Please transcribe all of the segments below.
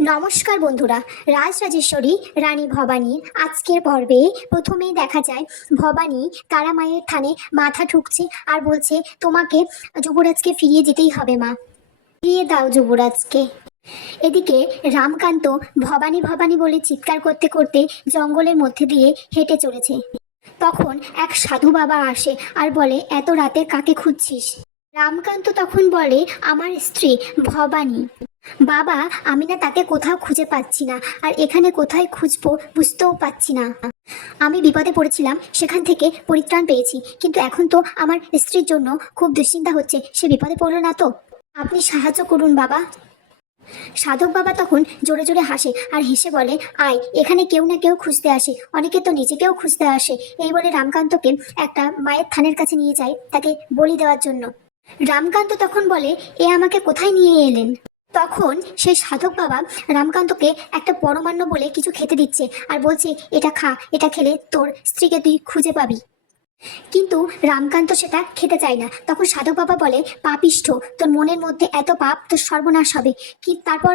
নমস্কার বন্ধুরা, রাজরাজেশ্বরী, রানী ভবানী। আজকের পর্বে প্রথমেই দেখা যায়, ভবানী তারা মায়ের থানে মাথা ঠুকছে আর বলছে, তোমাকে যুবরাজকে ফিরিয়ে যেতেই হবে, মা। ফিরিয়ে দাও যুবরাজকে। এদিকে রামকান্ত ভবানী ভবানী বলে চিৎকার করতে করতে জঙ্গলের মধ্যে দিয়ে হেঁটে চলেছে। তখন এক সাধু বাবা আসে আর বলে, এত রাতে কাকে খুঁজছিস? রামকান্ত তখন বলে, আমার স্ত্রী, ভবানী। বাবা, আমি না তাকে কোথাও খুঁজে পাচ্ছি না, আর এখানে কোথায় খুঁজবো বুঝতেও পাচ্ছি না। আমি বিপদে পড়েছিলাম, সেখান থেকে পরিত্রাণ পেয়েছি, কিন্তু এখন তো আমার স্ত্রীর জন্য খুব দুশ্চিন্তা হচ্ছে, সে বিপদে পড়ল না তো? আপনি সাহায্য করুন, বাবা। সাধক বাবা তখন জোরে জোরে হাসে, আর হেসে বলে, আয়, এখানে কেউ না কেউ খুঁজতে আসে, অনেকে তো নিজেকেও খুঁজতে আসে। এই বলে রামকান্তকে একটা মায়ের থানের কাছে নিয়ে যায়, তাকে বলি দেওয়ার জন্য। রামকান্ত তখন বলে, এ আমাকে কোথায় নিয়ে এলেন? তখন সেই সাধক বাবা রামকান্তকে একটা পরমান্ন বলে কিছু খেতে দিচ্ছে আর বলছে, এটা খা, এটা খেলে তোর স্ত্রীকে তুই খুঁজে পাবি। কিন্তু রামকান্ত সেটা খেতে চায় না। তখন সাধক বাবা বলে, পাপিষ্ঠ, তোর মনের মধ্যে এত পাপ, তোর সর্বনাশ হবে। কি, তারপর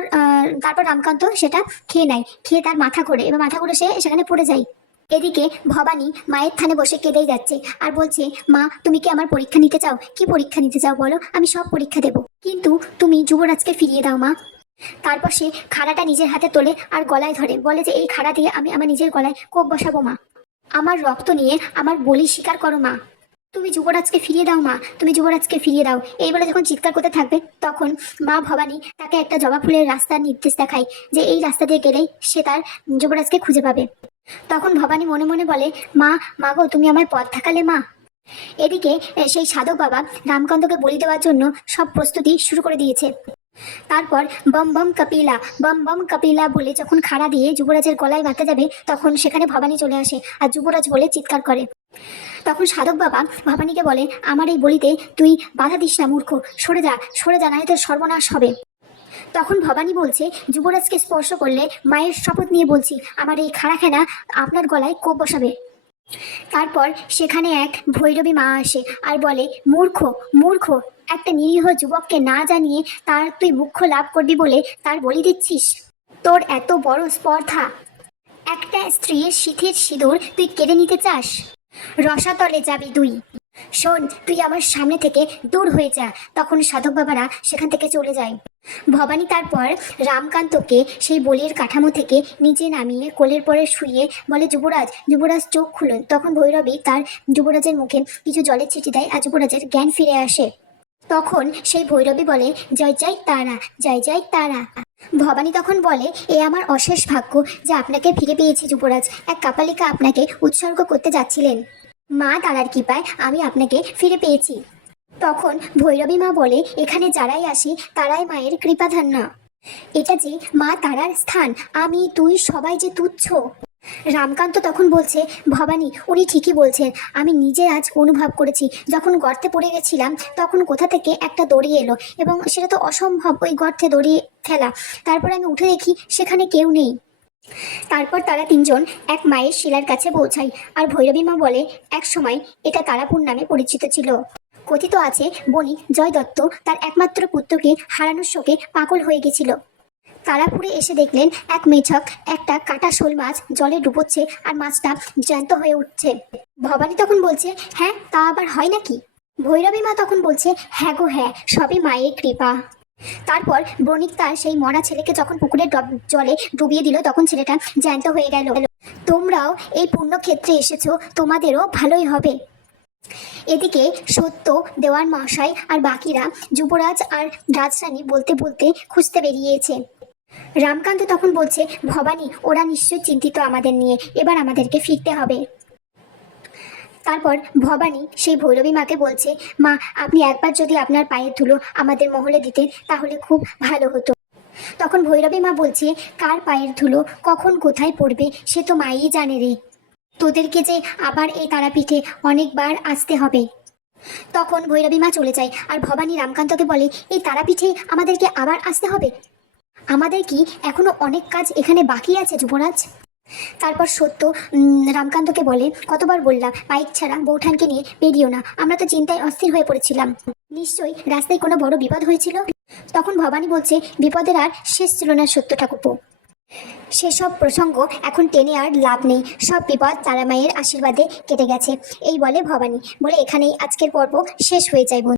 তারপর রামকান্ত সেটা খেয়ে নেয়। খেয়ে তার মাথা ঘোরে। এবার মাথা ঘুরে সে সেখানে পড়ে যায়। এদিকে ভবানী মায়ের থানে বসে কেঁদেই যাচ্ছে আর বলছে, মা, তুমি কি আমার পরীক্ষা নিতে চাও? কি পরীক্ষা নিতে চাও বলো? আমি সব পরীক্ষা দেব। কিন্তু তুমি যুবরাজকে ফিরিয়ে দাও, মা। তারপর সে খাড়াটা নিজের হাতে তোলে আর গলায় ধরে, বলে যে, এই খাড়া দিয়ে আমি আমার নিজের গলায় কোপ বসাবো, মা। আমার রক্ত নিয়ে আমার বলি স্বীকার করো, মা। তুমি যুবরাজকে ফিরিয়ে দাও, মা। তুমি যুবরাজকে ফিরিয়ে দাও। এই বলে যখন চিৎকার করতে থাকবে, তখন মা ভবানী তাকে একটা জবা ফুলের রাস্তার নির্দেশ দেখায় যে, এই রাস্তা দিয়ে গেলেই সে তার যুবরাজকে খুঁজে পাবে। তখন ভবানী মনে মনে বলে, মা মাগো তুমি আমার পথ থাকালে মা। এদিকে সেই সাধক বাবা রামকান্তকে বলি দেওয়ার জন্য সব প্রস্তুতি শুরু করে দিয়েছে। তারপর বম বম কপিলা, বম বম কপিলা বলে যখন খাড়া দিয়ে যুবরাজের গলায় বাঁধতে যাবে, তখন সেখানে ভবানী চলে আসে আর যুবরাজ বলে চিৎকার করে। তখন সাধক বাবা ভবানীকে বলে, আমার এই বলিতে তুই বাধা দিস না মূর্খ, সরে যা সরে যা, নাহলে তোর সর্বনাশ হবে। তখন ভবানী বলছে, যুবরাজকে স্পর্শ করলে মায়ের শপথ নিয়ে বলছি, আমার এই খাড়াখানা আপনার গলায় কোপ বসাবে। তারপর সেখানে এক ভৈরবী মা আসে আর বলে, মূর্খ মূর্খ, একটা নিরীহ যুবককে না জানিয়ে তার তুই মুখ্য লাভ করবি বলে তার বলি দিচ্ছিস? তোর এত বড় স্পর্ধা। একটা স্ত্রীর শীতের সিঁদুর তুই কেড়ে নিতে চাস? রসাতলে যাবি তুই। শোন, তুই আমার সামনে থেকে দূর হয়ে যা, তখন সাধক বাবারা সেখান থেকে চলে যায়। ভবানী তারপর রামকান্তকে সেই বলির কাঠামো থেকে নিচে নামিয়ে কোলের পরে শুয়ে বলে, যুবরাজ যুবরাজ চোখ খুলুন। তখন ভৈরবী তার যুবরাজের মুখে কিছু জলের ছিটি দেয় আর যুবরাজের জ্ঞান ফিরে আসে। তখন সেই ভৈরবী বলে, জয় জয় তারা, জয় জয় তারা। ভবানী তখন বলে, এ আমার অশেষ ভাগ্য যে আপনাকে ফিরে পেয়েছি, যুবরাজ। এক কাপালিকা আপনাকে উৎসর্গ করতে যাচ্ছিলেন। মা তারার কৃপায় আমি আপনাকে ফিরে পেয়েছি। তখন ভৈরবী মা বলে, এখানে যারাই আসে, তারাই মায়ের কৃপাধান্য এটা যে মা তারার স্থান, আমি, তুই সবাই যে তুচ্ছ। রামকান্ত তখন বলছে, ভবানী, উনি ঠিকই বলছেন। আমি নিজে আজ অনুভব করেছি, যখন গর্তে পড়ে গেছিলাম, তখন কোথা থেকে একটা দড়ি এলো এবং সেটা তো অসম্ভব, ওই গর্তে দড়ি ফেলা। তারপর আমি উঠে দেখি, সেখানে কেউ নেই। তারপর তারা তিনজন এক মায়ের শিলার কাছে পৌঁছায়। আর ভৈরবী মা বলে, এক সময় এটা তারাপুর নামে পরিচিত ছিল। কথিত আছে বণিক জয় দত্ত তার একমাত্র পুত্রকে হারানোর শোকে পাগল হয়ে গেছিল। তারাপুরে এসে দেখলেন এক মেছক একটা কাটা শোল মাছ জলে ডুবোচ্ছে আর মাছটা জ্যান্ত হয়ে উঠছে। ভবানী তখন বলছে হ্যাঁ তা আবার হয় নাকি? ভৈরবী মা তখন বলছে হ্যাঁ গো হ্যাঁ সবই মায়ের কৃপা। তারপর বণিক তার সেই মরা ছেলেকে যখন পুকুরের জলে ডুবিয়ে দিল, তখন ছেলেটা জ্যান্ত হয়ে গেল। তোমরাও এই পুণ্যক্ষেত্রে এসেছ, তোমাদেরও ভালোই হবে। এদিকে সত্য, দেওয়ান মহাশয় আর বাকিরা যুবরাজ আর রাজরানী বলতে বলতে খুঁজতে বেরিয়েছে। রামকান্ত তখন বলছে, ভবানী, ওরা নিশ্চয় চিন্তিত আমাদের নিয়ে, এবার আমাদেরকে ফিরতে হবে। তারপর ভবানী সেই ভৈরবী মাকে বলছে, মা, আপনি একবার যদি আপনার পায়ের ধুলো আমাদের মহলে দিতেন, তাহলে খুব ভালো হতো। তখন ভৈরবী মা বলছে, কার পায়ের ধুলো? কখন কোথায় পড়বে? সে তো মাই জানে রে। তোদেরকে যে আবার এই তারাপীঠে অনেকবার আসতে হবে। তখন ভৈরবী মা চলে যায় আর ভবানী রামকান্তকে বলে, এই তারাপীঠে আমাদেরকে আবার আসতে হবে? আমাদের কি এখনও অনেক কাজ এখানে বাকি আছে যুবরাজ? তারপর সত্য রামকান্তকে বলে, কতবার বললাম, বাইক ছাড়া বৌঠানকে নিয়ে বেরিও না, আমরা তো চিন্তায় অস্থির হয়ে পড়েছিলাম। নিশ্চয়ই রাস্তায় কোনো বড় বিপদ হয়েছিল? তখন ভবানী বলছে, বিপদের আর শেষ ছিল না সত্য ঠাকুরপো। সেসব প্রসঙ্গ এখন টেনে আর লাভ নেই। সব বিপদ তারা মায়ের আশীর্বাদে কেটে গেছে। এই বলে ভবানী। বলে এখানেই আজকের পর্ব শেষ হয়ে যায়।